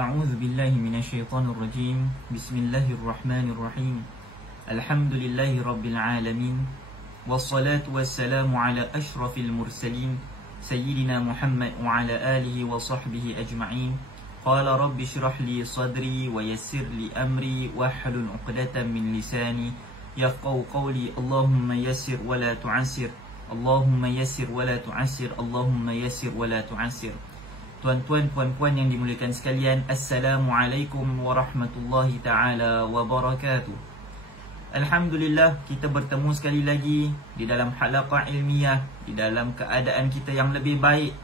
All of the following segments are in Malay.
أعوذ بالله من الشيطان الرجيم. بسم الله الرحمن الرحيم. الحمد لله رب العالمين، والصلاة والسلام على أشرف المرسلين سيدنا محمد وعلى آله وصحبه أجمعين. قال رب اشرح لي صدري ويسر لي أمري واحلل عقدة من لساني يفقهوا قولي. اللهم يسر ولا تعسر، اللهم يسر ولا تعسر، اللهم يسر ولا تعسر. Tuan-tuan, puan-puan yang dimuliakan sekalian, Assalamualaikum warahmatullahi ta'ala wabarakatuh. Alhamdulillah, kita bertemu sekali lagi di dalam halaqah ilmiah, di dalam keadaan kita yang lebih baik.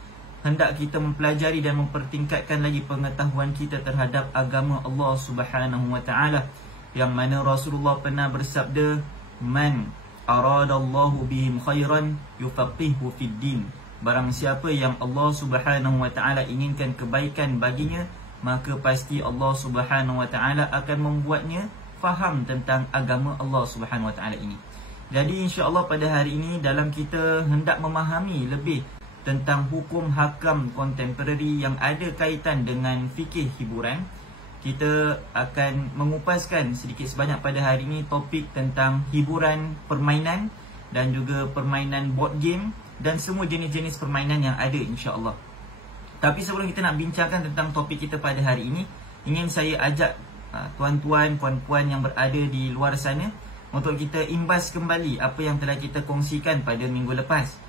Hendak kita mempelajari dan mempertingkatkan lagi pengetahuan kita terhadap agama Allah Subhanahu wa ta'ala, yang mana Rasulullah pernah bersabda, Man aradallahu bihim khairan yufaqihu fid din. Barang siapa yang Allah Subhanahu wa ta'ala inginkan kebaikan baginya, maka pasti Allah Subhanahu wa ta'ala akan membuatnya faham tentang agama Allah Subhanahu wa ta'ala ini. Jadi insya-Allah pada hari ini, dalam kita hendak memahami lebih tentang hukum hakam kontemporari yang ada kaitan dengan fikih hiburan, kita akan mengupaskan sedikit sebanyak pada hari ini topik tentang hiburan permainan dan juga permainan board game dan semua jenis-jenis permainan yang ada, insya-Allah. Tapi sebelum kita nak bincangkan tentang topik kita pada hari ini, ingin saya ajak tuan-tuan, puan-puan yang berada di luar sana untuk kita imbas kembali apa yang telah kita kongsikan pada minggu lepas.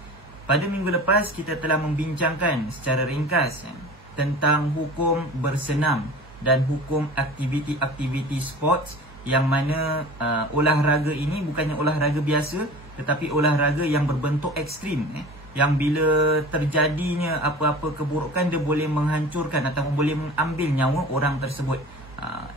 Pada minggu lepas kita telah membincangkan secara ringkas tentang hukum bersenam dan hukum aktiviti-aktiviti sports, yang mana olahraga ini bukannya olahraga biasa, tetapi olahraga yang berbentuk ekstrim, yang bila terjadinya apa-apa keburukan, dia boleh menghancurkan ataupun boleh mengambil nyawa orang tersebut.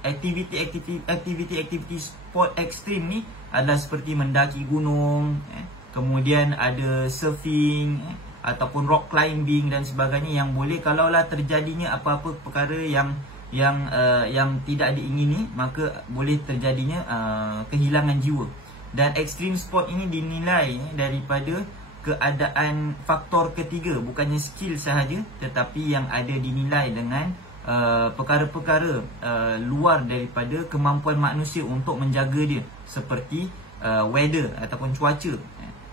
Aktiviti-aktiviti sport ekstrim ni adalah seperti mendaki gunung, kemudian ada surfing, ataupun rock climbing dan sebagainya, yang boleh kalaulah terjadinya apa-apa perkara yang tidak diingini, maka boleh terjadinya kehilangan jiwa. Dan extreme sport ini dinilai daripada keadaan faktor ketiga, bukannya skill sahaja, tetapi yang ada dinilai dengan perkara-perkara luar daripada kemampuan manusia untuk menjaga dia, seperti weather ataupun cuaca,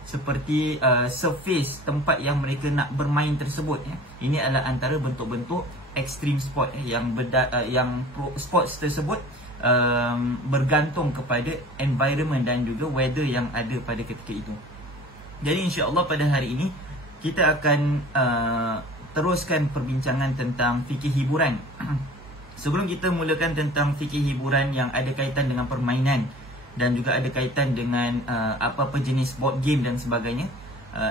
seperti surface tempat yang mereka nak bermain tersebut. Ini adalah antara bentuk-bentuk extreme sport yang sports tersebut bergantung kepada environment dan juga weather yang ada pada ketika itu. Jadi insya-Allah pada hari ini kita akan teruskan perbincangan tentang fikih hiburan. Sebelum kita mulakan tentang fikih hiburan yang ada kaitan dengan permainan dan juga ada kaitan dengan apa-apa jenis board game dan sebagainya,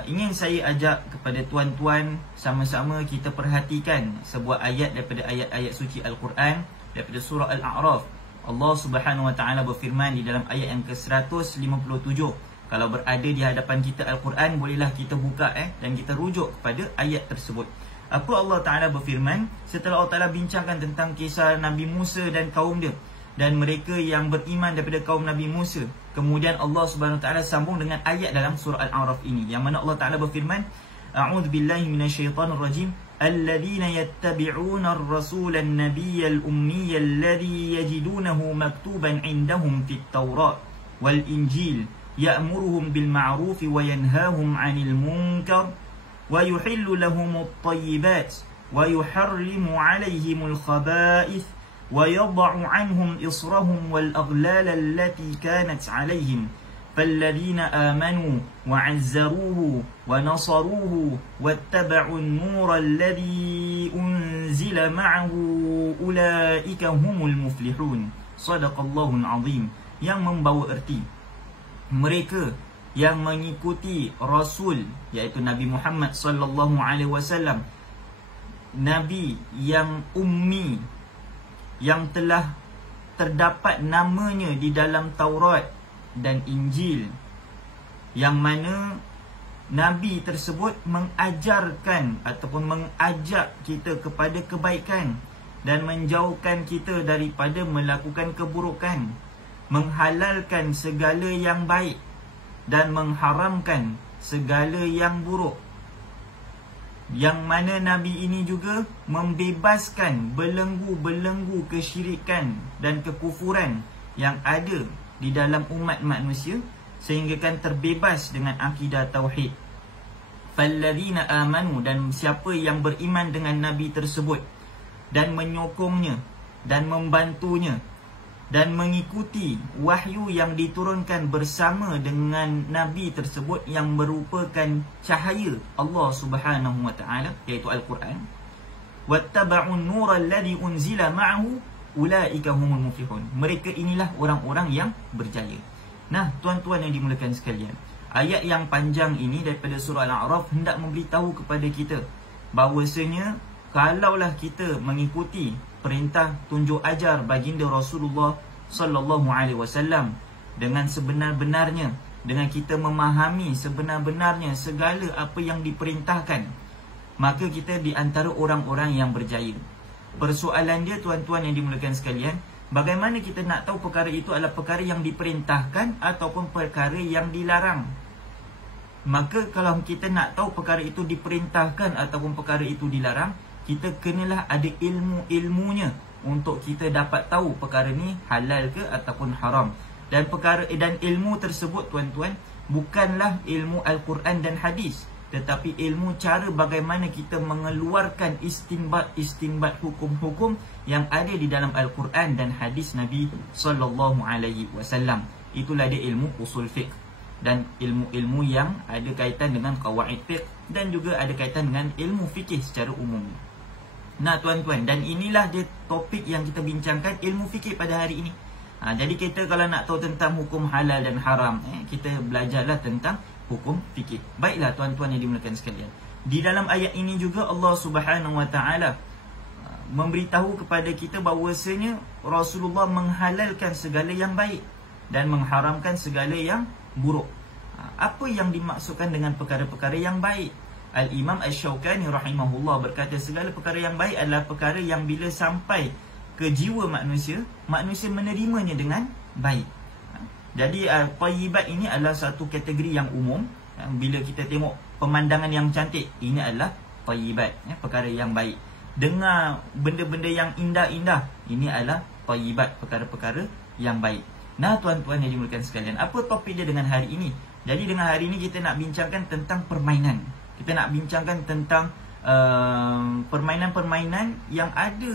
ingin saya ajak kepada tuan-tuan sama-sama kita perhatikan sebuah ayat daripada ayat-ayat suci Al-Quran, daripada surah Al-A'raf. Allah Subhanahu wa ta'ala berfirman di dalam ayat yang ke-157. Kalau berada di hadapan kita Al-Quran, bolehlah kita buka dan kita rujuk kepada ayat tersebut. Apa Allah Ta'ala berfirman setelah Allah Ta'ala bincangkan tentang kisah Nabi Musa dan kaum dia, dan mereka yang beriman daripada kaum Nabi Musa. Kemudian Allah Subhanahu wa ta'ala sambung dengan ayat dalam surah Al-A'raf ini, yang mana Allah Ta'ala berfirman, A'udzu billahi minasyaitonir rajim. Alladzina yattabi'una ar-rasula an-nabiyyal ummiyya alladhi yajidunahu maktuban 'indahum fit Taurat wal Injil ya'muruhum bil ma'ruf wa yanhahum 'anil munkar wa yuhillu lahum at-tayyibat wa yuharrimu 'alayhimul khaba'ith ويضع عنهم إصرهم والأغلال التي كانت عليهم فالذين آمنوا وعزروه ونصروه واتبعوا النور الذي أنزل معه أولئك هم المفلحون Sadaqallahul azim, yang membawa erti mereka yang mengikuti Rasul, iaitu Nabi Muhammad sallallahu alaihi wasallam, Nabi yang ummi, yang telah terdapat namanya di dalam Taurat dan Injil, yang mana Nabi tersebut mengajarkan ataupun mengajak kita kepada kebaikan dan menjauhkan kita daripada melakukan keburukan, menghalalkan segala yang baik dan mengharamkan segala yang buruk. Yang mana Nabi ini juga membebaskan belenggu-belenggu kesyirikan dan kekufuran yang ada di dalam umat manusia, sehingga kan terbebas dengan akidah tauhid. Falladzina amanu, dan siapa yang beriman dengan Nabi tersebut dan menyokongnya dan membantunya dan mengikuti wahyu yang diturunkan bersama dengan Nabi tersebut, yang merupakan cahaya Allah Subhanahu wa taala, iaitu Al-Quran. Wattaba'un nural ladzi unzila ma'ahu ulaika humul muflihun. Mereka inilah orang-orang yang berjaya. Nah, tuan-tuan yang dimuliakan sekalian, ayat yang panjang ini daripada surah Al-A'raf hendak memberitahu kepada kita bahawasanya kalaulah kita mengikuti perintah tunjuk ajar baginda Rasulullah sallallahu alaihi wasallam dengan sebenar-benarnya, dengan kita memahami sebenar-benarnya segala apa yang diperintahkan, maka kita di antara orang-orang yang berjaya. Persoalan dia, tuan-tuan yang dimuliakan sekalian, bagaimana kita nak tahu perkara itu adalah perkara yang diperintahkan ataupun perkara yang dilarang? Maka kalau kita nak tahu perkara itu diperintahkan ataupun perkara itu dilarang, kita kenalah ada ilmu-ilmunya untuk kita dapat tahu perkara ni halal ke ataupun haram. Dan ilmu tersebut, tuan-tuan, bukanlah ilmu Al-Quran dan hadis, tetapi ilmu cara bagaimana kita mengeluarkan istinbat hukum-hukum yang ada di dalam Al-Quran dan hadis Nabi sallallahu alaihi wasallam. Itulah dia ilmu usul fiqh dan ilmu-ilmu yang ada kaitan dengan qawaid fiqh dan juga ada kaitan dengan ilmu fikih secara umum. Nah, tuan-tuan, dan inilah dia topik yang kita bincangkan, ilmu fikih pada hari ini. Jadi kita kalau nak tahu tentang hukum halal dan haram, kita belajarlah tentang hukum fikih. Baiklah tuan-tuan yang dimuliakan sekalian, di dalam ayat ini juga Allah Subhanahu wa taala memberitahu kepada kita bahawasanya Rasulullah menghalalkan segala yang baik dan mengharamkan segala yang buruk. Apa yang dimaksudkan dengan perkara-perkara yang baik? Al-Imam Asy-Syaukani rahimahullah berkata, segala perkara yang baik adalah perkara yang bila sampai ke jiwa manusia, manusia menerimanya dengan baik. Jadi thayyibat ini adalah satu kategori yang umum. Bila kita tengok pemandangan yang cantik, ini adalah thayyibat, perkara yang baik. Dengar benda-benda yang indah-indah, ini adalah thayyibat, perkara-perkara yang baik. Nah, tuan-tuan yang dimuliakan sekalian, apa topik dia dengan hari ini? Jadi dengan hari ini kita nak bincangkan tentang permainan. Kita nak bincangkan tentang permainan-permainan yang ada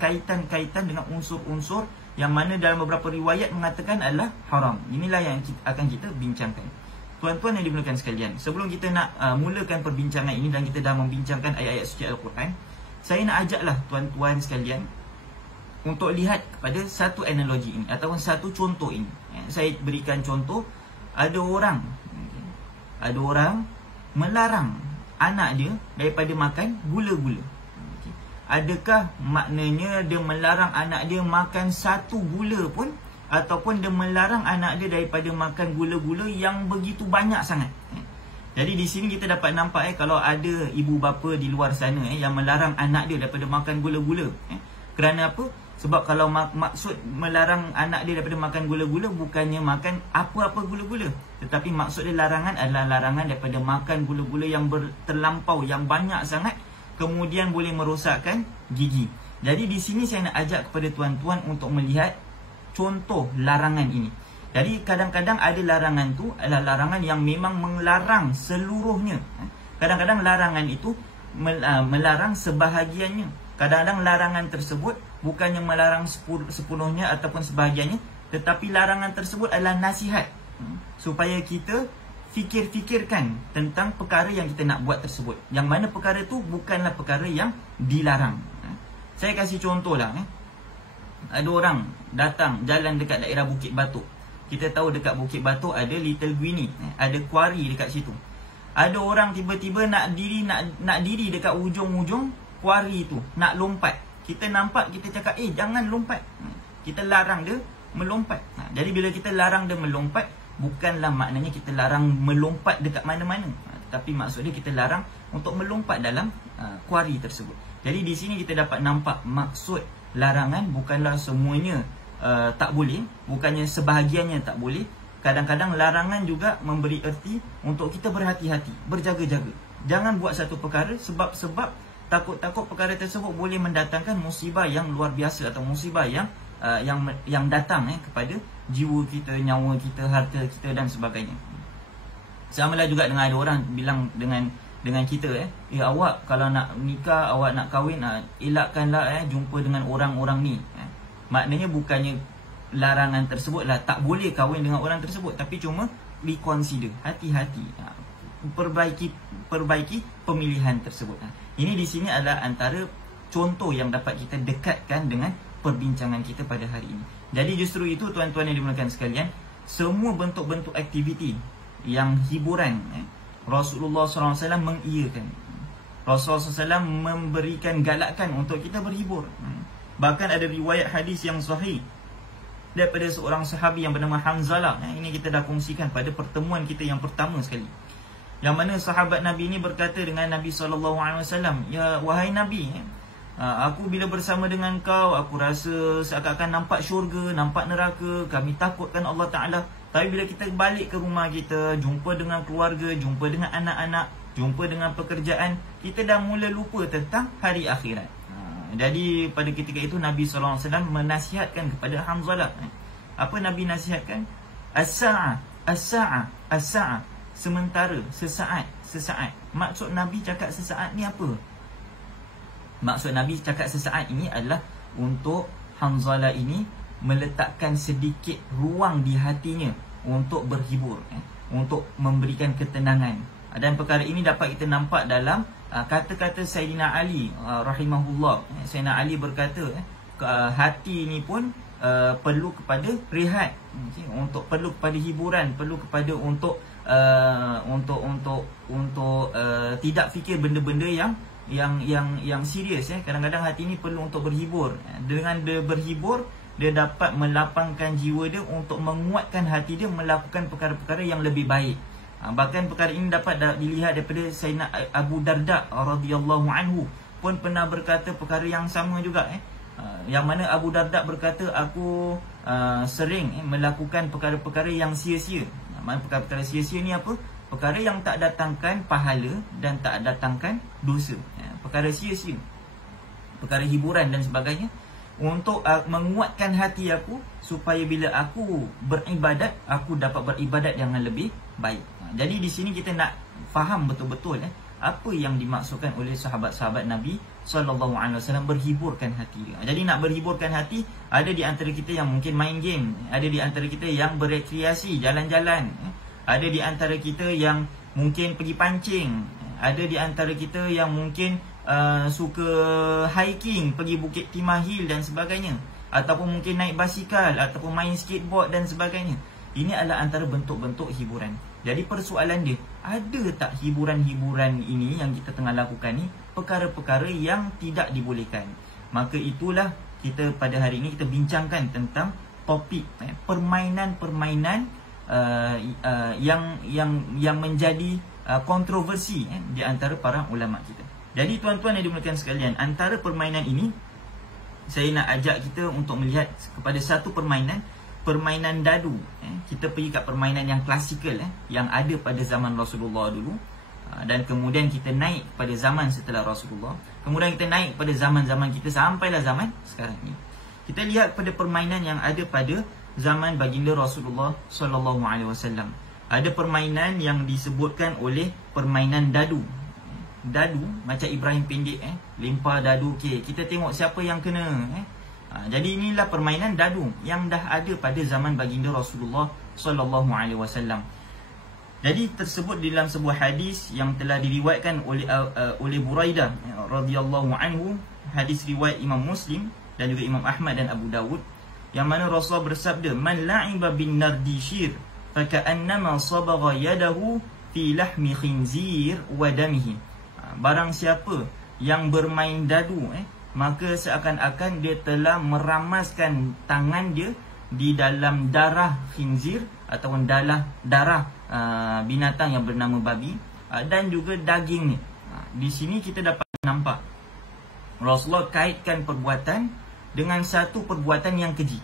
kaitan-kaitan dengan unsur-unsur yang mana dalam beberapa riwayat mengatakan adalah haram. Inilah yang akan kita bincangkan. Tuan-tuan yang dimuliakan sekalian, sebelum kita nak mulakan perbincangan ini dan kita dah membincangkan ayat-ayat suci Al-Quran, saya nak ajaklah tuan-tuan sekalian untuk lihat kepada satu analogi ini ataupun satu contoh ini. Saya berikan contoh, ada orang melarang anak dia daripada makan gula-gula. Adakah maknanya dia melarang anak dia makan satu gula pun, ataupun dia melarang anak dia daripada makan gula-gula yang begitu banyak sangat? Jadi di sini kita dapat nampak kalau ada ibu bapa di luar sana yang melarang anak dia daripada makan gula-gula. Kerana apa? Sebab kalau maksud melarang anak dia daripada makan gula-gula bukannya makan apa-apa gula-gula, tetapi maksud dia larangan adalah larangan daripada makan gula-gula yang terlampau, yang banyak sangat, kemudian boleh merosakkan gigi. Jadi di sini saya nak ajak kepada tuan-tuan untuk melihat contoh larangan ini. Jadi kadang-kadang ada larangan tu adalah larangan yang memang melarang seluruhnya. Kadang-kadang larangan itu melarang sebahagiannya. Kadang-kadang larangan tersebut bukannya melarang sepenuhnya ataupun sebahagiannya, tetapi larangan tersebut adalah nasihat supaya kita fikir-fikirkan tentang perkara yang kita nak buat tersebut, yang mana perkara tu bukanlah perkara yang dilarang. Saya kasih contoh lah. ada orang datang jalan dekat daerah Bukit Batok. Kita tahu dekat Bukit Batok ada Little Guinea, ada kuari dekat situ. Ada orang tiba-tiba nak diri dekat ujung-ujung kuari tu, nak lompat. Kita nampak, kita cakap, jangan lompat. Kita larang dia melompat. Jadi bila kita larang dia melompat, bukanlah maknanya kita larang melompat dekat mana-mana, tapi maksud dia kita larang untuk melompat dalam kuari tersebut. Jadi di sini kita dapat nampak maksud larangan bukanlah semuanya tak boleh, bukannya sebahagiannya tak boleh. Kadang-kadang larangan juga memberi erti untuk kita berhati-hati, berjaga-jaga. Jangan buat satu perkara sebab takut-takut perkara tersebut boleh mendatangkan musibah yang luar biasa atau musibah yang datang kepada jiwa kita, nyawa kita, harta kita dan sebagainya. Samalah juga dengan ada orang bilang dengan kita, awak kalau nak nikah, awak nak kahwin, elakkanlah jumpa dengan orang-orang ni. Maknanya bukannya larangan tersebutlah tak boleh kahwin dengan orang tersebut, tapi cuma reconsider, hati-hati, perbaiki pemilihan tersebut. Ini di sini adalah antara contoh yang dapat kita dekatkan dengan perbincangan kita pada hari ini. Jadi justru itu tuan-tuan yang dimuliakan sekalian, semua bentuk-bentuk aktiviti yang hiburan, Rasulullah SAW mengiyakan. Rasulullah SAW memberikan galakan untuk kita berhibur. Bahkan ada riwayat hadis yang sahih daripada seorang sahabi yang bernama Hanzalah. Ini kita dah kongsikan pada pertemuan kita yang pertama sekali, yang mana sahabat Nabi ini berkata dengan Nabi SAW, "Ya wahai Nabi, aku bila bersama dengan kau, aku rasa seakan-akan nampak syurga, nampak neraka. Kami takutkan Allah Ta'ala. Tapi bila kita balik ke rumah kita, jumpa dengan keluarga, jumpa dengan anak-anak, jumpa dengan pekerjaan, kita dah mula lupa tentang hari akhirat." Jadi pada ketika itu Nabi SAW menasihatkan kepada Hanzalah. Apa Nabi nasihatkan? As-sa'ah, as-sa'ah, as-sa'ah. Sementara, sesaat, sesaat. Maksud Nabi cakap sesaat ni apa? Maksud Nabi cakap sesaat ini adalah untuk Hanzalah ini meletakkan sedikit ruang di hatinya untuk berhibur, untuk memberikan ketenangan. Dan perkara ini dapat kita nampak dalam kata-kata Sayyidina Ali rahimahullah. Sayyidina Ali berkata, hati ni pun perlu kepada rehat, untuk perlu kepada hiburan, perlu kepada untuk tidak fikir benda-benda yang serius. Kadang-kadang hati ni perlu untuk berhibur. Dengan dia berhibur, dia dapat melapangkan jiwa dia untuk menguatkan hati dia melakukan perkara-perkara yang lebih baik. Bahkan perkara ini dapat dilihat daripada Sayyidina Abu Darda radhiyallahu anhu pun pernah berkata perkara yang sama juga, yang mana Abu Darda berkata, aku sering melakukan perkara-perkara yang sia-sia. Mana perkara-perkara sia-sia ni apa? Perkara yang tak datangkan pahala dan tak datangkan dosa, perkara sia-sia, perkara hiburan dan sebagainya, untuk menguatkan hati aku supaya bila aku beribadat, aku dapat beribadat yang lebih baik. Jadi di sini kita nak faham betul-betul apa yang dimaksudkan oleh sahabat-sahabat Nabi SAW berhiburkan hati. Jadi nak berhiburkan hati, ada di antara kita yang mungkin main game, ada di antara kita yang berekreasi, jalan-jalan, ada di antara kita yang mungkin pergi pancing, ada di antara kita yang mungkin suka hiking, pergi Bukit Timah Hill dan sebagainya, ataupun mungkin naik basikal, ataupun main skateboard dan sebagainya. Ini adalah antara bentuk-bentuk hiburan. Jadi persoalan dia, ada tak hiburan-hiburan ini yang kita tengah lakukan ni perkara-perkara yang tidak dibolehkan? Maka itulah kita pada hari ini kita bincangkan tentang topik permainan-permainan yang menjadi kontroversi di antara para ulama kita. Jadi tuan-tuan yang dimuliakan sekalian, antara permainan ini saya nak ajak kita untuk melihat kepada satu permainan dadu. Kita pergi kat permainan yang klasikal, yang ada pada zaman Rasulullah dulu, dan kemudian kita naik pada zaman setelah Rasulullah, kemudian kita naik pada zaman-zaman kita sampailah zaman sekarang ni. Kita lihat pada permainan yang ada pada zaman baginda Rasulullah SAW. Ada permainan yang disebutkan oleh permainan dadu. Dadu macam Ibrahim pendek, lempar dadu. Okey, kita tengok siapa yang kena. Jadi inilah permainan dadu yang dah ada pada zaman baginda Rasulullah SAW. Jadi tersebut di dalam sebuah hadis yang telah diriwayatkan oleh Buraidah radhiyallahu anhu, hadis riwayat Imam Muslim. dan juga Imam Ahmad dan Abu Dawud, yang mana Rasulullah bersabda, "Man la'iba bin nardishir faka'annama sabagha yadahu fi lahmi khinzir wa damihi." Barang siapa yang bermain dadu, maka seakan-akan dia telah meramaskan tangan dia di dalam darah khinzir ataupun darah binatang yang bernama babi, dan juga dagingnya. Di sini kita dapat nampak Rasulullah kaitkan perbuatan dengan satu perbuatan yang keji.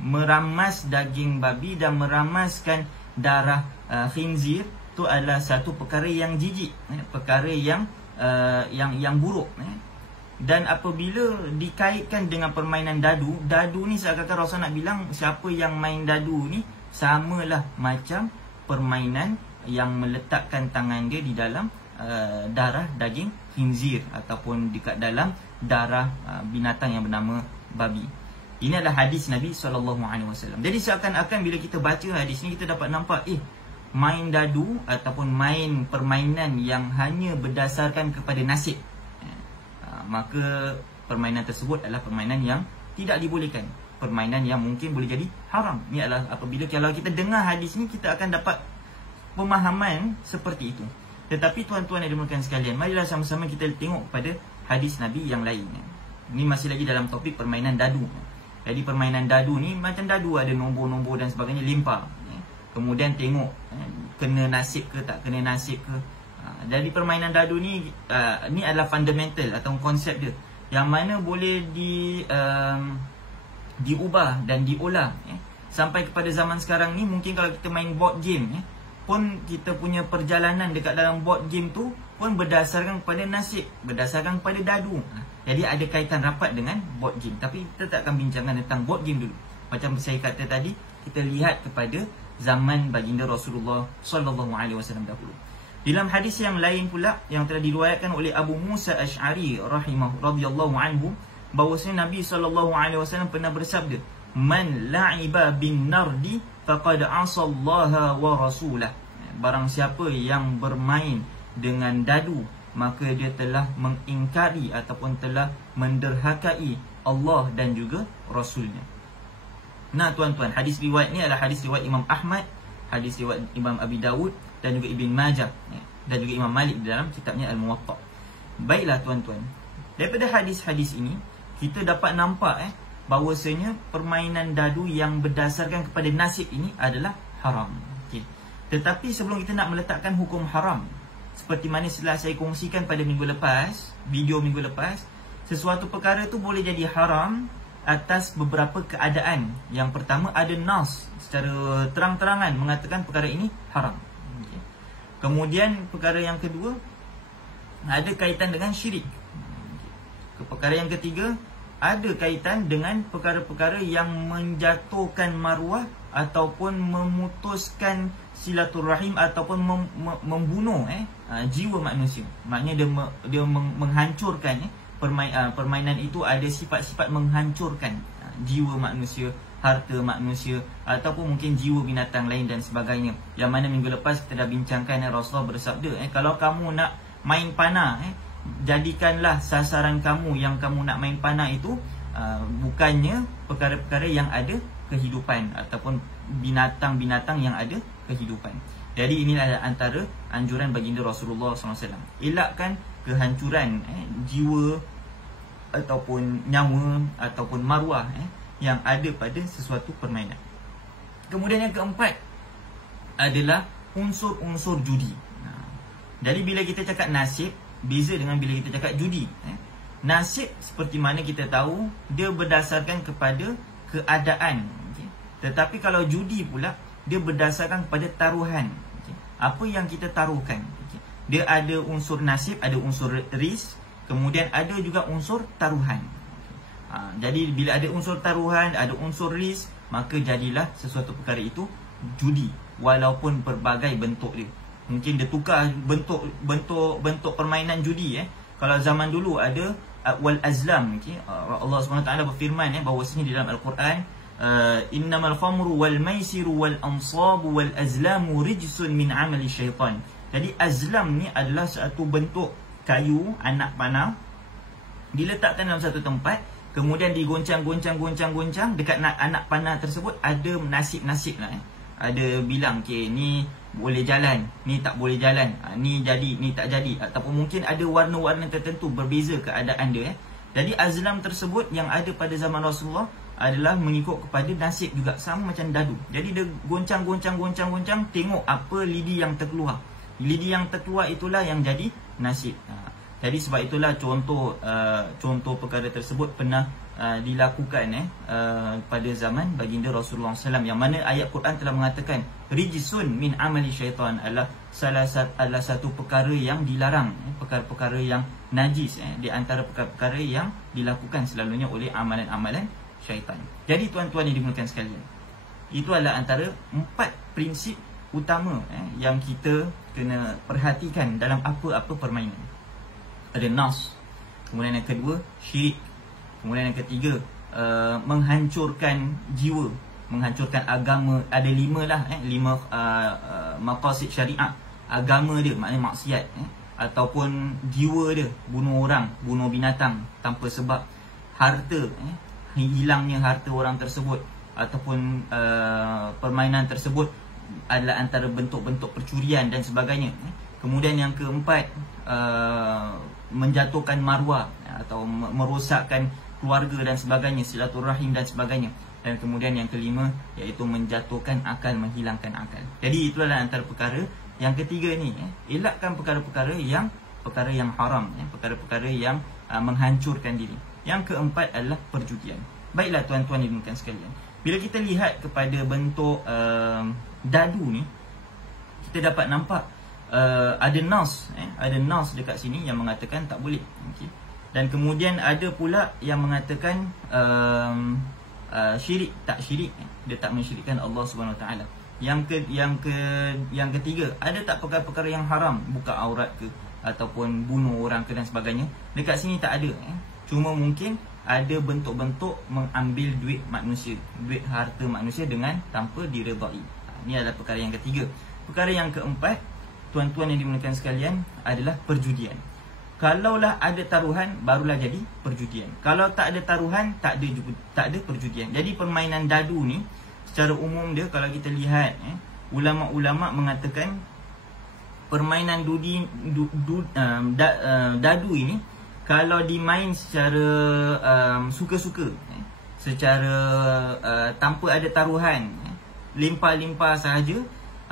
Meramas daging babi dan meramaskan darah khinzir itu adalah satu perkara yang jijik, perkara yang buruk. Dan apabila dikaitkan dengan permainan dadu ni seakan-akan Rasul nak bilang siapa yang main dadu ni samalah macam permainan yang meletakkan tangan dia di dalam darah daging khinzir ataupun dekat dalam darah binatang yang bernama babi. Ini adalah hadis Nabi SAW. Jadi seakan-akan bila kita baca hadis ni, kita dapat nampak main dadu ataupun main permainan yang hanya berdasarkan kepada nasib, maka permainan tersebut adalah permainan yang tidak dibolehkan, permainan yang mungkin boleh jadi haram. Ini adalah apabila kalau kita dengar hadis ni, kita akan dapat pemahaman seperti itu. Tetapi tuan-tuan yang dimuliakan sekalian, marilah sama-sama kita tengok pada hadis Nabi yang lain. Ini masih lagi dalam topik permainan dadu. Jadi permainan dadu ni macam dadu, ada nombor-nombor dan sebagainya, limpah. Kemudian tengok kena nasib ke tak kena nasib ke. Jadi permainan dadu ni adalah fundamental atau konsep dia, yang mana boleh diubah dan diolah sampai kepada zaman sekarang ni. Mungkin kalau kita main board game pun, kita punya perjalanan dekat dalam board game tu pun berdasarkan kepada nasib, berdasarkan kepada dadu. Jadi ada kaitan rapat dengan board game. Tapi kita tak akan bincangkan tentang board game dulu. Macam saya kata tadi, kita lihat kepada zaman baginda Rasulullah SAW dahulu. Dalam hadis yang lain pula yang telah diriwayatkan oleh Abu Musa Asy'ari radhiyallahu anhu, bahwasanya Nabi SAW pernah bersabda, "Man la'iba bin nardi faqad 'asallaha wa rasulah." Barang siapa yang bermain dengan dadu, maka dia telah mengingkari ataupun telah menderhakai Allah dan juga Rasulnya. Nah tuan-tuan, hadis riwayat ni adalah hadis riwayat Imam Ahmad, hadis riwayat Imam Abi Dawud dan juga Ibn Majah, dan juga Imam Malik dalam kitabnya Al-Muwatta. Baiklah tuan-tuan, daripada hadis-hadis ini kita dapat nampak bahawasanya permainan dadu yang berdasarkan kepada nasib ini adalah haram. Tetapi sebelum kita nak meletakkan hukum haram, seperti mana setelah saya kongsikan pada minggu lepas, video minggu lepas, sesuatu perkara tu boleh jadi haram atas beberapa keadaan. Yang pertama, ada nas secara terang-terangan mengatakan perkara ini haram. Kemudian perkara yang kedua, ada kaitan dengan syirik. Perkara yang ketiga, ada kaitan dengan perkara-perkara yang menjatuhkan maruah ataupun memutuskan silaturahim ataupun membunuh jiwa manusia. Maknanya dia menghancurkan permainan itu ada sifat-sifat menghancurkan jiwa manusia, harta manusia, ataupun mungkin jiwa binatang lain dan sebagainya. Yang mana minggu lepas kita dah bincangkan, Rasulullah bersabda, kalau kamu nak main panah, jadikanlah sasaran kamu yang kamu nak main panah itu bukannya perkara-perkara yang ada kehidupan ataupun binatang-binatang yang ada kehidupan. Jadi inilah antara anjuran baginda Rasulullah SAW. Elakkan kehancuran jiwa ataupun nyawa ataupun maruah yang ada pada sesuatu permainan. Kemudian yang keempat adalah unsur-unsur judi. Jadi bila kita cakap nasib, beza dengan bila kita cakap judi. Nasib seperti mana kita tahu, dia berdasarkan kepada keadaan. Tetapi kalau judi pula, dia berdasarkan kepada taruhan. Apa yang kita taruhkan. Dia ada unsur nasib, ada unsur risk, kemudian ada juga unsur taruhan. Jadi bila ada unsur taruhan, ada unsur risk, maka jadilah sesuatu perkara itu judi, walaupun berbagai bentuk dia. Mungkin dia tukar bentuk permainan judi. Kalau zaman dulu ada wal azlam, Allah SWT berfirman bahawasanya di dalam Al-Quran, innamal khamru wal maisiru wal ansabu wal azlamu rijsun min amali syaitan. Jadi azlam ni adalah satu bentuk kayu, anak panah, diletakkan dalam satu tempat, kemudian digoncang-goncang dekat anak panah tersebut ada nasib-nasib lah. Ada bilang ni boleh jalan, ni tak boleh jalan, ni jadi, ni tak jadi, ataupun mungkin ada warna-warna tertentu, berbeza keadaan dia. Jadi azlam tersebut yang ada pada zaman Rasulullah adalah mengikut kepada nasib juga, sama macam dadu. Jadi dia goncang, tengok apa lidi yang terkeluar. Lidi yang terkeluar itulah yang jadi nasib. Jadi sebab itulah contoh perkara tersebut pernah dilakukan pada zaman baginda Rasulullah SAW, yang mana ayat Quran telah mengatakan rijsun min amali syaitan adalah salah satu perkara yang dilarang, perkara-perkara yang najis, di antara perkara-perkara yang dilakukan selalunya oleh amalan-amalan syaitan. Jadi tuan-tuan yang dimuliakan sekalian, itu adalah antara 4 prinsip utama yang kita kena perhatikan dalam apa-apa permainan. Ada nas, kemudian yang kedua syirik, kemudian yang ketiga menghancurkan jiwa, menghancurkan agama. Ada 5 lah, 5 maqasid syariat. Agama dia maknanya maksiat, ataupun jiwa dia, bunuh orang, bunuh binatang tanpa sebab. Harta, hilangnya harta orang tersebut, ataupun permainan tersebut adalah antara bentuk-bentuk percurian dan sebagainya. Kemudian yang keempat, menjatuhkan maruah atau merosakkan keluarga dan sebagainya, silaturahim dan sebagainya. Dan kemudian yang kelima, iaitu menjatuhkan akal, menghilangkan akal. Jadi itulah antara perkara. Yang ketiga ni, elakkan perkara-perkara yang haram, perkara-perkara yang menghancurkan diri. Yang keempat adalah perjudian. Baiklah tuan-tuan dimuliakan sekalian, bila kita lihat kepada bentuk dadu ni, kita dapat nampak ada nas dekat sini yang mengatakan tak boleh. Okay. Dan kemudian ada pula yang mengatakan syirik, tak syirik, dia tak mensyirikkan Allah Subhanahu Wa Taala. Yang ketiga, ada tak perkara-perkara yang haram, buka aurat ke, ataupun bunuh orang ke dan sebagainya. Dekat sini tak ada. Cuma mungkin ada bentuk-bentuk mengambil duit manusia, duit harta manusia dengan tanpa diredai. Ini adalah perkara yang ketiga. Perkara yang keempat, tuan-tuan yang dimuliakan sekalian, adalah perjudian. Kalaulah ada taruhan, barulah jadi perjudian. Kalau tak ada taruhan, tak ada perjudian. Jadi permainan dadu ni secara umum dia, kalau kita lihat, ulama-ulama mengatakan permainan dadu ini, kalau dimain secara suka-suka, secara tanpa ada taruhan, limpah-limpah sahaja,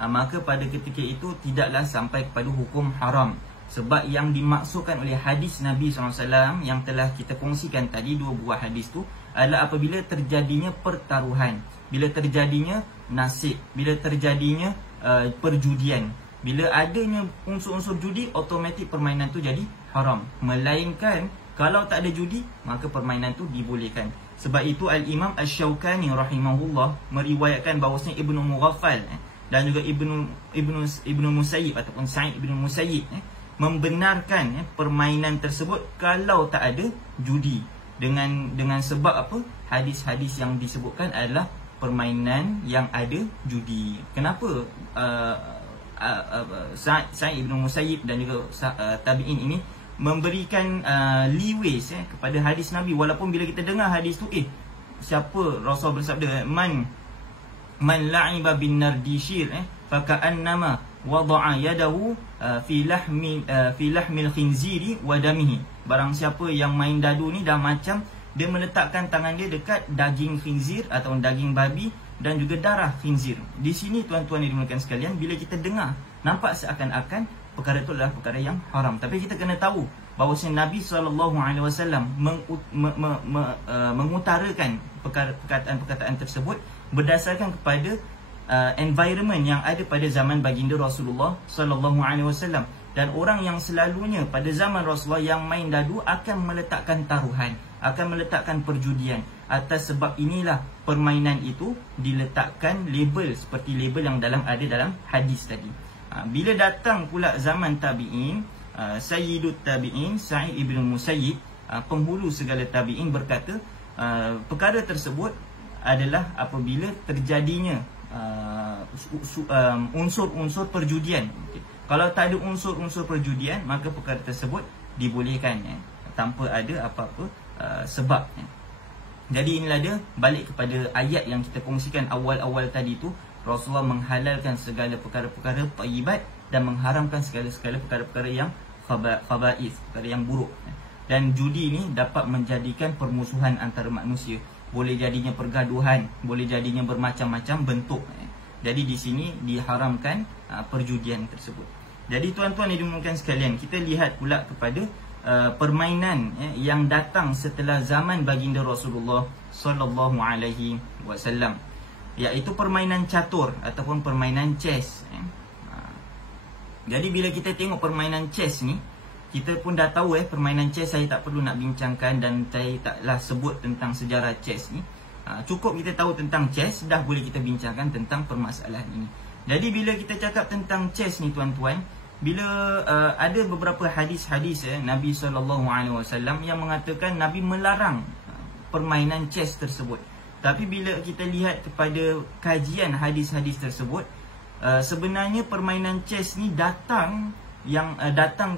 maka pada ketika itu tidaklah sampai kepada hukum haram. Sebab yang dimaksudkan oleh hadis Nabi SAW yang telah kita kongsikan tadi, 2 buah hadis tu, adalah apabila terjadinya pertaruhan, bila terjadinya nasib, bila terjadinya perjudian. Bila adanya unsur-unsur judi, automatik permainan tu jadi haram. Melainkan kalau tak ada judi, maka permainan tu dibolehkan. Sebab itu Al-Imam Asy-Syaukani rahimahullah meriwayatkan bahawasanya Ibnu Mughaffal dan juga Ibnu Musayyib ataupun Sa'id Ibnu Musayyib membenarkan permainan tersebut kalau tak ada judi. Dengan sebab apa? Hadis-hadis yang disebutkan adalah permainan yang ada judi. Kenapa Sa'id Ibnu Musayyib dan juga tabi'in ini memberikan leeways kepada hadis Nabi, walaupun bila kita dengar hadis tu, siapa Rasul bersabda, man la'iba bin nardishir faka'annama wada'a yadahu fi lahmil khinziri wa damihi. Barang siapa yang main dadu ni dah macam dia meletakkan tangan dia dekat daging khinzir atau daging babi dan juga darah khinzir. Di sini tuan-tuan yang dimuliakan sekalian, bila kita dengar, nampak seakan-akan perkara itu adalah perkara yang haram. Tapi kita kena tahu bahawa Nabi SAW mengutarakan perkataan-perkataan tersebut berdasarkan kepada environment yang ada pada zaman baginda Rasulullah SAW. Dan orang yang selalunya pada zaman Rasulullah yang main dadu akan meletakkan taruhan, akan meletakkan perjudian. Atas sebab inilah permainan itu diletakkan label seperti label yang ada dalam hadis tadi. Bila datang pula zaman tabi'in, Sayyidut Tabi'in Sa'id Ibn Musayyib, penghulu segala tabi'in, berkata perkara tersebut adalah apabila terjadinya unsur-unsur perjudian. Kalau tak ada unsur-unsur perjudian, maka perkara tersebut dibolehkan tanpa ada apa-apa sebab. Jadi inilah dia, balik kepada ayat yang kita kongsikan awal-awal tadi tu. Rasulullah menghalalkan segala perkara-perkara thayyibat dan mengharamkan segala-segala perkara-perkara yang khaba'ith, perkara yang buruk. Dan judi ni dapat menjadikan permusuhan antara manusia. Boleh jadinya pergaduhan, boleh jadinya bermacam-macam bentuk. Jadi di sini diharamkan perjudian tersebut. Jadi tuan-tuan yang dimuliakan sekalian, kita lihat pula kepada permainan yang datang setelah zaman baginda Rasulullah sallallahu alaihi wasallam, iaitu permainan catur ataupun permainan chess. Jadi bila kita tengok permainan chess ni, kita pun dah tahu permainan chess, saya tak perlu nak bincangkan dan saya taklah sebut tentang sejarah chess ni. Cukup kita tahu tentang chess, dah boleh kita bincangkan tentang permasalahan ini. Jadi bila kita cakap tentang chess ni tuan-tuan, bila ada beberapa hadis-hadis Nabi SAW yang mengatakan Nabi melarang permainan chess tersebut. Tapi bila kita lihat kepada kajian hadis-hadis tersebut, sebenarnya permainan chess ni datang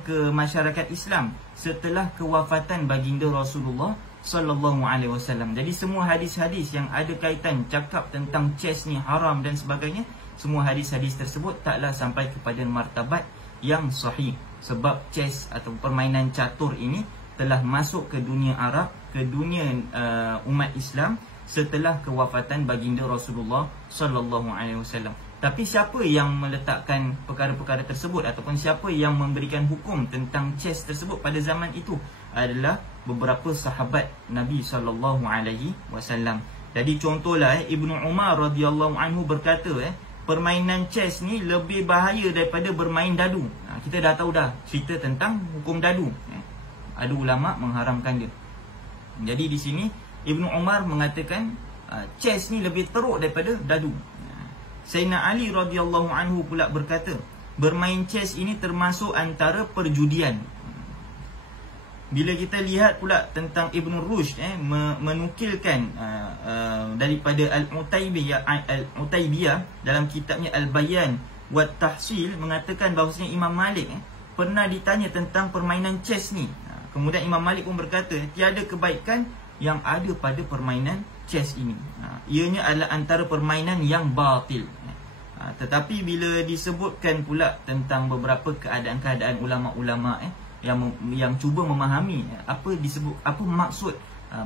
ke masyarakat Islam setelah kewafatan baginda Rasulullah SAW. Jadi semua hadis-hadis yang ada kaitan cakap tentang chess ni haram dan sebagainya, semua hadis-hadis tersebut taklah sampai kepada martabat yang sahih. Sebab chess atau permainan catur ini telah masuk ke dunia Arab, ke dunia umat Islam setelah kewafatan baginda Rasulullah SAW. Tapi siapa yang meletakkan perkara-perkara tersebut ataupun siapa yang memberikan hukum tentang chess tersebut pada zaman itu adalah beberapa sahabat Nabi SAW. Jadi contohlah Ibnu Umar radhiyallahu anhu berkata permainan chess ni lebih bahaya daripada bermain dadu. Kita dah tahu dah cerita tentang hukum dadu. Ada ulama mengharamkan dia. Jadi di sini Ibnu Umar mengatakan chess ni lebih teruk daripada dadu. Sayyidina Ali radhiyallahu anhu pula berkata, bermain chess ini termasuk antara perjudian. Bila kita lihat pula tentang Ibn Rushd menukilkan daripada Al-Utaybiyah dalam kitabnya Al-Bayan wa Tahsil, mengatakan bahawasanya Imam Malik pernah ditanya tentang permainan chess ni. Kemudian Imam Malik pun berkata, tiada kebaikan yang ada pada permainan chess ini. Ianya adalah antara permainan yang batil. Tetapi bila disebutkan pula tentang beberapa keadaan-keadaan ulama-ulama yang cuba memahami apa maksud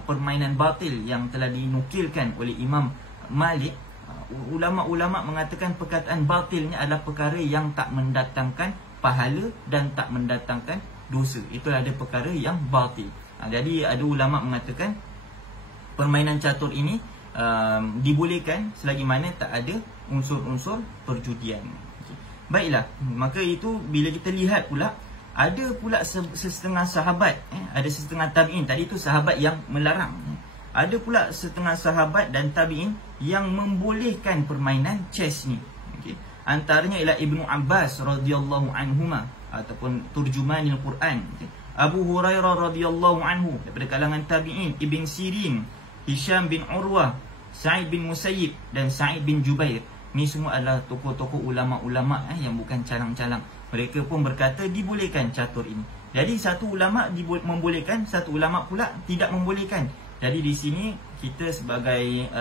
permainan batil yang telah dinukilkan oleh Imam Malik, ulama-ulama mengatakan perkataan batilnya adalah perkara yang tak mendatangkan pahala dan tak mendatangkan dosa. Itulah ada perkara yang batil. Jadi ada ulama mengatakan permainan catur ini dibolehkan selagi mana tak ada unsur-unsur perjudian. Baiklah, maka itu bila kita lihat pula, ada pula setengah sahabat, ada setengah tabi'in. Tadi itu sahabat yang melarang. Ada pula setengah sahabat dan tabi'in yang membolehkan permainan chess ni. Antaranya ialah Ibnu Abbas radhiyallahu anhuma ataupun turjumanil Quran. Abu Hurairah radhiyallahu anhu daripada kalangan tabi'in, Ibn Sirin, Hisham bin Urwah, Sa'id bin Musayyib dan Sa'id bin Jubair. Ni semua adalah tokoh-tokoh ulama-ulama yang bukan calang-calang. Mereka pun berkata dibolehkan catur ini. Jadi satu ulama membolehkan, satu ulama pula tidak membolehkan. Jadi di sini kita sebagai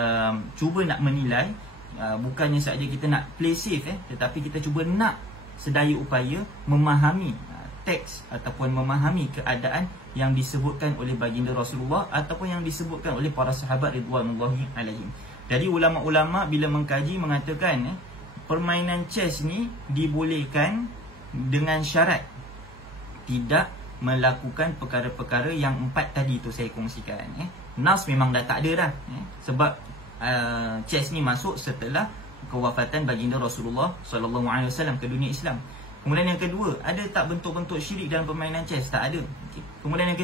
cuba nak menilai, bukannya saja kita nak play safe, tetapi kita cuba nak sedaya upaya memahami teks ataupun memahami keadaan yang disebutkan oleh baginda Rasulullah ataupun yang disebutkan oleh para sahabat ridwanullahi alaihim. Jadi ulama-ulama bila mengkaji mengatakan permainan chess ni dibolehkan dengan syarat tidak melakukan perkara-perkara yang 4 tadi tu saya kongsikan. Nas memang dah tak ada dah, sebab chess ni masuk setelah kewafatan baginda Rasulullah SAW ke dunia Islam. Kemudian yang kedua, ada tak bentuk-bentuk syirik dalam permainan chess? Tak ada. Kemudian yang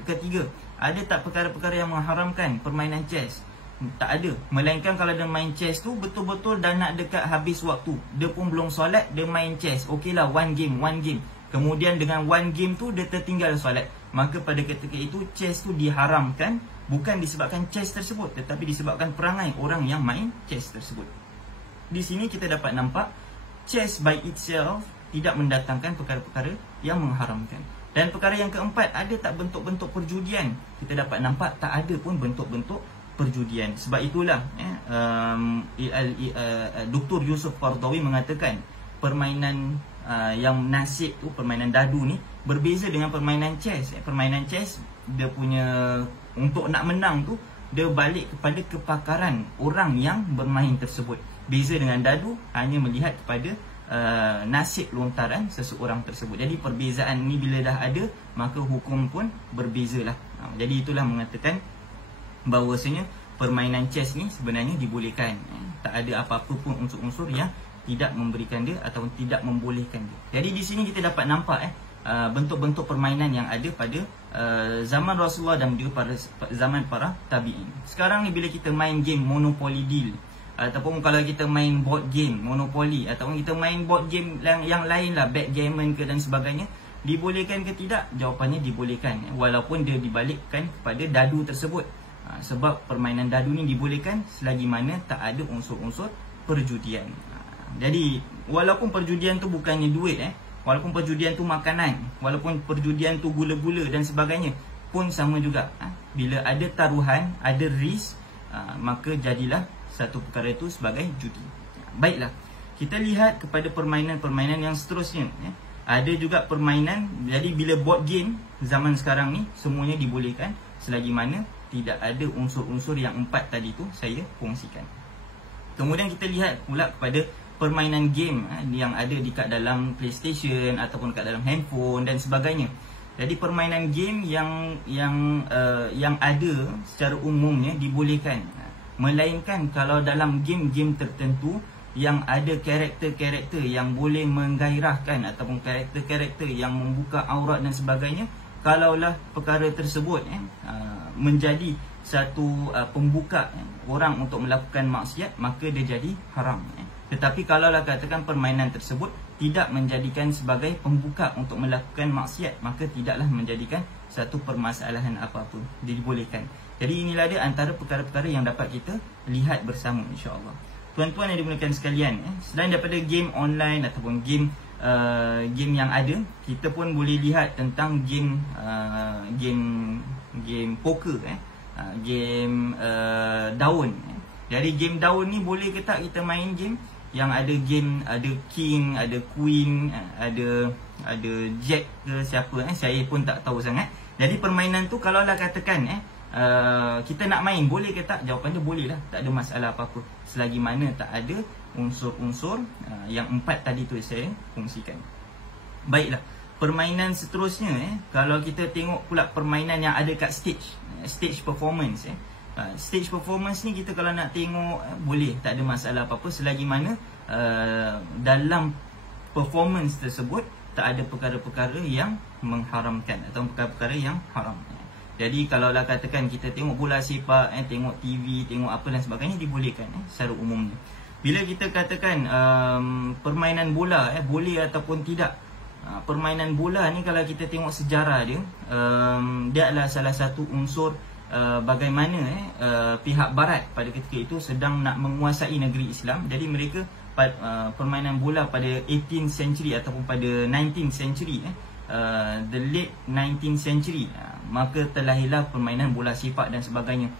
ketiga, ada tak perkara-perkara yang mengharamkan permainan chess? Tak ada. Melainkan kalau dia main chess tu betul-betul dah nak dekat habis waktu, dia pun belum solat, dia main chess. Okeylah, one game. Kemudian dengan one game tu dia tertinggal solat, maka pada ketika itu chess tu diharamkan, bukan disebabkan chess tersebut, tetapi disebabkan perangai orang yang main chess tersebut. Di sini kita dapat nampak chess by itself tidak mendatangkan perkara-perkara yang mengharamkan. Dan perkara yang keempat, ada tak bentuk-bentuk perjudian? Kita dapat nampak tak ada pun bentuk-bentuk perjudian. Sebab itulah Dr. Yusuf Qaradawi mengatakan permainan yang nasib tu, permainan dadu ni berbeza dengan permainan chess. Permainan chess dia punya, untuk nak menang tu dia balik kepada kepakaran orang yang bermain tersebut. Beza dengan dadu hanya melihat kepada nasib lontaran seseorang tersebut. Jadi perbezaan ni bila dah ada, maka hukum pun berbezalah. Jadi itulah mengatakan bahawasanya permainan chess ni sebenarnya dibolehkan. Tak ada apa-apa pun unsur-unsur yang tidak memberikan dia ataupun tidak membolehkan dia. Jadi di sini kita dapat nampak bentuk-bentuk permainan yang ada pada zaman Rasulullah dan juga pada zaman para tabi'in. Sekarang ni bila kita main game Monopoly Deal, ataupun kalau kita main board game Monopoly, ataupun kita main board game yang lain lah, backgammon ke dan sebagainya, dibolehkan ke tidak? Jawapannya dibolehkan, walaupun dia dibalikkan kepada dadu tersebut. Sebab permainan dadu ni dibolehkan selagi mana tak ada unsur-unsur perjudian. Jadi walaupun perjudian tu bukannya duit, walaupun perjudian tu makanan, walaupun perjudian tu gula-gula dan sebagainya, pun sama juga. Bila ada taruhan, ada risk, maka jadilah satu perkara itu sebagai judi. Baiklah, kita lihat kepada permainan-permainan yang seterusnya. Ada juga permainan, jadi bila board game zaman sekarang ni semuanya dibolehkan selagi mana tidak ada unsur-unsur yang 4 tadi tu saya kongsikan. Kemudian kita lihat pula kepada permainan game yang ada dekat dalam PlayStation ataupun dekat dalam handphone dan sebagainya. Jadi permainan game yang ada secara umumnya dibolehkan, melainkan kalau dalam game-game tertentu yang ada karakter-karakter yang boleh menggairahkan ataupun karakter-karakter yang membuka aurat dan sebagainya, kalaulah perkara tersebut menjadi satu pembuka orang untuk melakukan maksiat, maka dia jadi haram. Tetapi kalaulah katakan permainan tersebut tidak menjadikan sebagai pembuka untuk melakukan maksiat, maka tidaklah menjadikan satu permasalahan apa-apa, dia dibolehkan. Jadi inilah dia antara perkara-perkara yang dapat kita lihat bersama, insya-Allah. Tuan-tuan yang dimuliakan sekalian, selain daripada game online ataupun game yang ada, kita pun boleh lihat tentang game poker, game daun. Jadi game daun ni boleh ke tak kita main game yang ada game, ada king, ada queen, ada jack ke siapa, saya pun tak tahu sangat. Jadi permainan tu kalau lah katakan kita nak main, boleh ke tak? Jawapannya boleh lah, tak ada masalah apa-apa, selagi mana tak ada unsur-unsur yang 4 tadi tu saya kongsikan. Baiklah, permainan seterusnya, kalau kita tengok pula permainan yang ada kat stage performance. Stage performance ni kita kalau nak tengok boleh, tak ada masalah apa-apa, selagi mana dalam performance tersebut tak ada perkara-perkara yang mengharamkan atau perkara-perkara yang haram. Jadi kalaulah katakan kita tengok bola sepak, tengok TV, tengok apa dan sebagainya, dibolehkan secara umumnya. Bila kita katakan permainan bola boleh ataupun tidak, permainan bola ni kalau kita tengok sejarah dia, dia adalah salah satu unsur bagaimana pihak barat pada ketika itu sedang nak menguasai negeri Islam. Jadi mereka permainan bola pada 18th century ataupun pada 19th century, the late 19th century, maka terlahirlah permainan bola sepak dan sebagainya,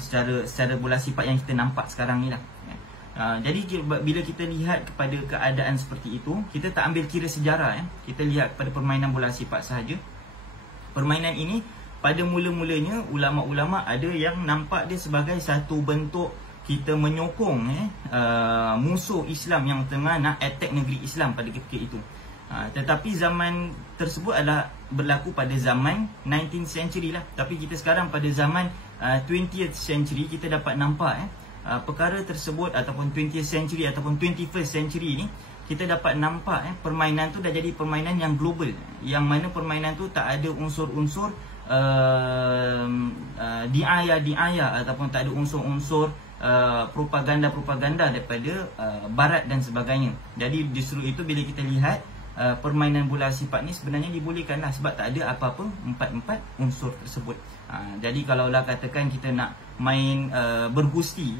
secara bola sepak yang kita nampak sekarang ni lah. Jadi bila kita lihat kepada keadaan seperti itu, kita tak ambil kira sejarah, kita lihat kepada permainan bola sepak sahaja. Permainan ini pada mula-mulanya ulama-ulama ada yang nampak dia sebagai satu bentuk kita menyokong musuh Islam yang tengah nak attack negeri Islam pada ketika itu. Tetapi zaman tersebut adalah berlaku pada zaman 19th century lah. Tapi kita sekarang pada zaman 20th century, kita dapat nampak perkara tersebut, ataupun 20th century ataupun 21st century ni, kita dapat nampak permainan tu dah jadi permainan yang global, yang mana permainan tu tak ada unsur-unsur diaya ataupun tak ada unsur-unsur propaganda daripada barat dan sebagainya. Jadi justru itu bila kita lihat permainan bola sepak ni sebenarnya dibolehkanlah, sebab tak ada apa-apa empat unsur tersebut. Jadi kalaulah katakan kita nak main bergusti,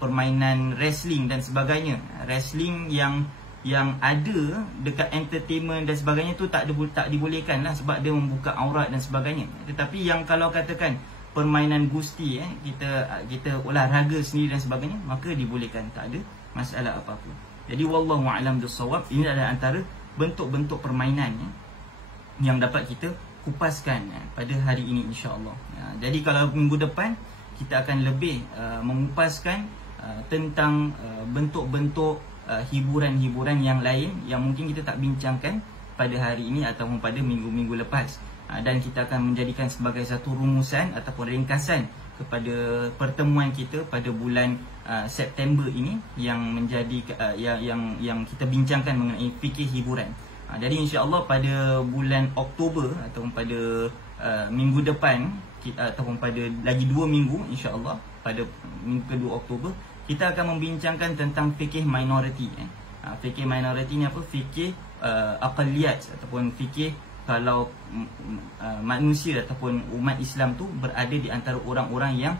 permainan wrestling dan sebagainya, wrestling yang ada dekat entertainment dan sebagainya tu tak dibolehkan lah, sebab dia membuka aurat dan sebagainya. Tetapi yang kalau katakan permainan gusti, kita olahraga sendiri dan sebagainya, maka dibolehkan, tak ada masalah apa-apa. Jadi wallahu a'lam bissawab. Ini adalah antara bentuk-bentuk permainan yang dapat kita kupaskan pada hari ini, insya-Allah. Jadi kalau minggu depan kita akan lebih mengupaskan tentang bentuk-bentuk hiburan-hiburan yang lain yang mungkin kita tak bincangkan pada hari ini ataupun pada minggu-minggu lepas. Dan kita akan menjadikan sebagai satu rumusan ataupun ringkasan kepada pertemuan kita pada bulan September ini yang menjadi yang kita bincangkan mengenai fikih hiburan. Jadi insya-Allah pada bulan Oktober ataupun pada minggu depan ataupun pada lagi 2 minggu, insya-Allah pada minggu kedua Oktober, kita akan membincangkan tentang fikih minoriti. Fikih minoriti ni apa? Fikih aqalliyat ataupun fikih kalau manusia ataupun umat Islam tu berada di antara orang-orang yang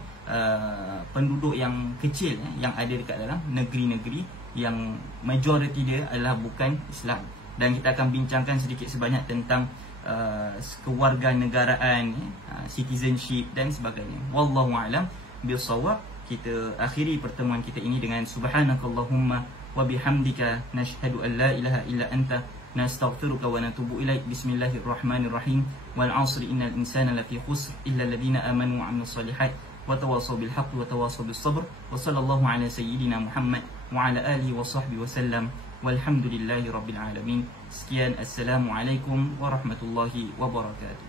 penduduk yang kecil yang ada dekat dalam negeri-negeri yang majoriti dia adalah bukan Islam. Dan kita akan bincangkan sedikit sebanyak tentang kewarganegaraan, citizenship dan sebagainya. Wallahu a'lam bissawab. Kita akhiri pertemuan kita ini dengan subhanakallahumma wa bihamdika nashhadu an la ilaha illa anta nastaghfiruka wa natubu ilaik. Bismillahirrahmanirrahim. Wal 'asri innal insana lafi khusr illa alladhina amanu wa 'amilus solihat wa tawassaw bil haqqi wa tawassaw bis sabr. Wa sallallahu ala sayyidina Muhammad wa ala alihi wa sahbihi wasallam. Walhamdulillahi rabbil alamin. Sekian, assalamualaikum warahmatullahi wabarakatuh.